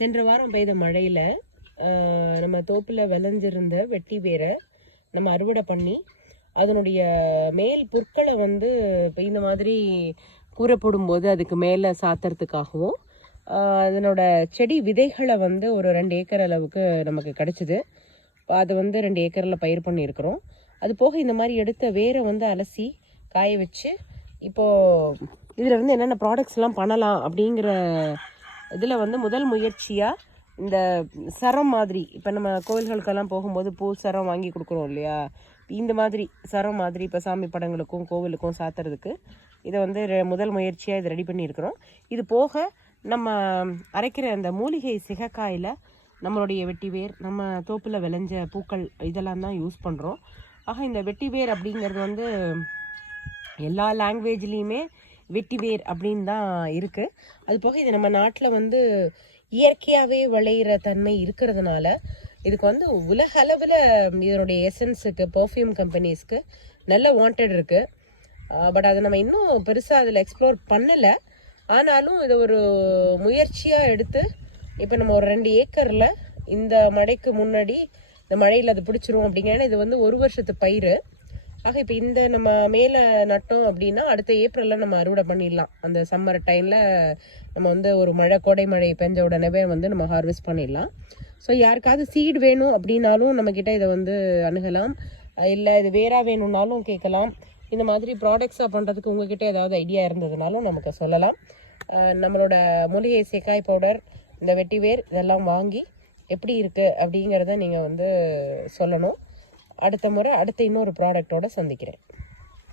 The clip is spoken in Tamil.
சென்ற வாரம் பெய்த மழையில் நம்ம தோப்பில் விளைஞ்சிருந்த வெட்டி வேரை நம்ம அறுவடை பண்ணி அதனுடைய மேல் புற்களை வந்து இப்போ இந்த மாதிரி கூரை போடும்போது அதுக்கு மேலே சாத்துறதுக்காகவும் அதனோட செடி விதைகளை வந்து ஒரு 2 ஏக்கர் அளவுக்கு நமக்கு கிடச்சிது. அது வந்து 2 ஏக்கரில் பயிர் பண்ணியிருக்கிறோம். அது போக இந்த மாதிரி எடுத்த வேரை வந்து அலசி காய வச்சு இப்போது இதில் வந்து என்னென்ன ப்ராடக்ட்ஸ்லாம் பண்ணலாம் அப்படிங்கிற இதில் வந்து முதல் முயற்சியாக இந்த சரம் மாதிரி, இப்போ நம்ம கோவில்களுக்கெல்லாம் போகும்போது பூ சரம் வாங்கி கொடுக்குறோம் இல்லையா, இந்த மாதிரி சரம் மாதிரி இப்போ சாமி படங்களுக்கும் கோவிலுக்கும் சாத்துறதுக்கு இதை வந்து முதல் முயற்சியாக இதை ரெடி பண்ணியிருக்கிறோம். இது போக நம்ம அரைக்கிற அந்த மூலிகை சிகக்காயில் நம்மளுடைய வெட்டிவேர், நம்ம தோப்பில் விளைஞ்ச பூக்கள் இதெல்லாம் தான் யூஸ் பண்ணுறோம். ஆக இந்த வெட்டிவேர் அப்படிங்கிறது வந்து எல்லா லாங்குவேஜ்லேயுமே வெட்டிவேர் அப்படின்னு தான் இருக்குது. அது போக இது நம்ம நாட்டில் வந்து இயற்கையாகவே விளையிற தன்மை இருக்கிறதுனால இதுக்கு வந்து உலக அளவில் இதனுடைய எசன்ஸுக்கு, பர்ஃப்யூம் கம்பெனிஸ்க்கு நல்ல வாண்டட் இருக்குது. பட் அதை நம்ம இன்னும் பெருசாக அதில் எக்ஸ்ப்ளோர் பண்ணலை. ஆனாலும் இதை ஒரு முயற்சியாக எடுத்து இப்போ நம்ம ஒரு 2 ஏக்கரில் இந்த மழைக்கு முன்னாடி இந்த மழையில் அது பிடிச்சிரும் அப்படிங்கிற இது வந்து 1 வருஷத்து பயிர். ஆக இப்போ இந்த நம்ம மேலே நட்டோம் அப்படின்னா அடுத்த ஏப்ரலில் நம்ம அறுவடை பண்ணிடலாம். அந்த சம்மர் டைமில் நம்ம வந்து ஒரு கோடை மழை பெஞ்ச உடனே வந்து நம்ம ஹார்வெஸ்ட் பண்ணிடலாம். ஸோ யாருக்காவது சீட் வேணும் அப்படின்னாலும் நம்மக்கிட்ட இதை வந்து அணுகலாம். இல்லை இது வேறாக வேணும்னாலும் கேட்கலாம். இந்த மாதிரி ப்ராடக்ட்ஸாக பண்ணுறதுக்கு உங்ககிட்ட ஏதாவது ஐடியா இருந்ததுனாலும் நமக்கு சொல்லலாம். நம்மளோட மூலிகை சேக்காய் பவுடர், இந்த வெட்டிவேர் இதெல்லாம் வாங்கி எப்படி இருக்குது அப்படிங்கிறத நீங்கள் வந்து சொல்லணும். அடுத்த முறை அடுத்த இன்னொரு ப்ராடக்டோடு சந்திக்கிறேன்.